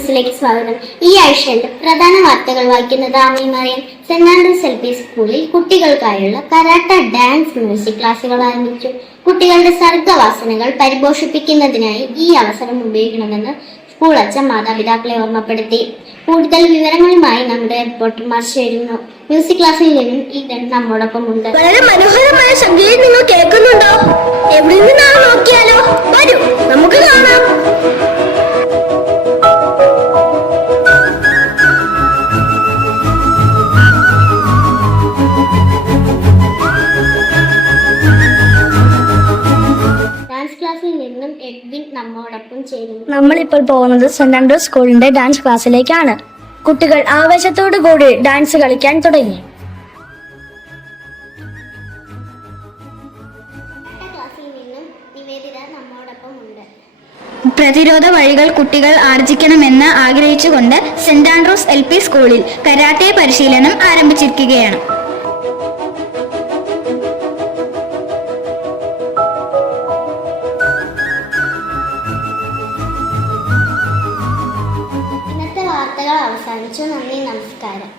ന്യൂസിലേക്ക് സ്വാഗതം. ഈ ആഴ്ചയുടെ പ്രധാന വാർത്തകൾ വായിക്കുന്നത് Aami Mariyam. Saint Andrews LP സ്കൂളിൽ കുട്ടികൾക്കായുള്ള കരാട്ട, ഡാൻസ്, മ്യൂസിക് ക്ലാസുകൾ ആരംഭിച്ചു. കുട്ടികളുടെ സർഗവാസനകൾ പരിപോഷിപ്പിക്കുന്നതിനായി ഈ അവസരം ഉപയോഗിക്കണമെന്ന് സ്കൂൾ അച്ഛൻ മാതാപിതാക്കളെ ഓർമ്മപ്പെടുത്തി. കൂടുതൽ വിവരങ്ങളുമായി നമ്മുടെ റിപ്പോർട്ടർമാർ ചേരുന്നു. മ്യൂസിക് ക്ലാസ്സിൽ നിന്നും ഈദൻ നമ്മോടൊപ്പം ഉണ്ട്. വളരെ മനോഹരമായ സംഗീതം നിങ്ങൾ കേൾക്കുന്നുണ്ടോ? എവിടെ നിന്നാണ് നോക്കിയാലോ? വരൂ, നമുക്ക് കാണാം. ഡാൻസ് ക്ലാസ്സിൽ നിന്നും എഡ്വിൻ നമ്മോടൊപ്പം ചേരുന്നു. നമ്മളിപ്പോൾ പോകുന്നത് സെന്റ് ആൻഡ്രൂസ് സ്കൂളിന്റെ ഡാൻസ് ക്ലാസ്സിലേക്കാണ്. കുട്ടികൾ ആവേശത്തോടു കൂടി ഡാൻസ് കളിക്കാൻ തുടങ്ങി. ക്ലാസ്സിൽ നിന്നും നിവേദിത നമ്മോടൊപ്പം ഉണ്ട്. പ്രതിരോധ വഴികൾ കുട്ടികൾ ആർജിക്കണമെന്ന് ആഗ്രഹിച്ചുകൊണ്ട് സെന്റ് ആൻഡ്രൂസ് LP സ്കൂളിൽ കരാട്ടെ പരിശീലനം ആരംഭിച്ചിരിക്കുകയാണ്. ഇന്നത്തെ വാർത്തകൾ അവസാനിച്ചു. നന്ദി, നമസ്കാരം.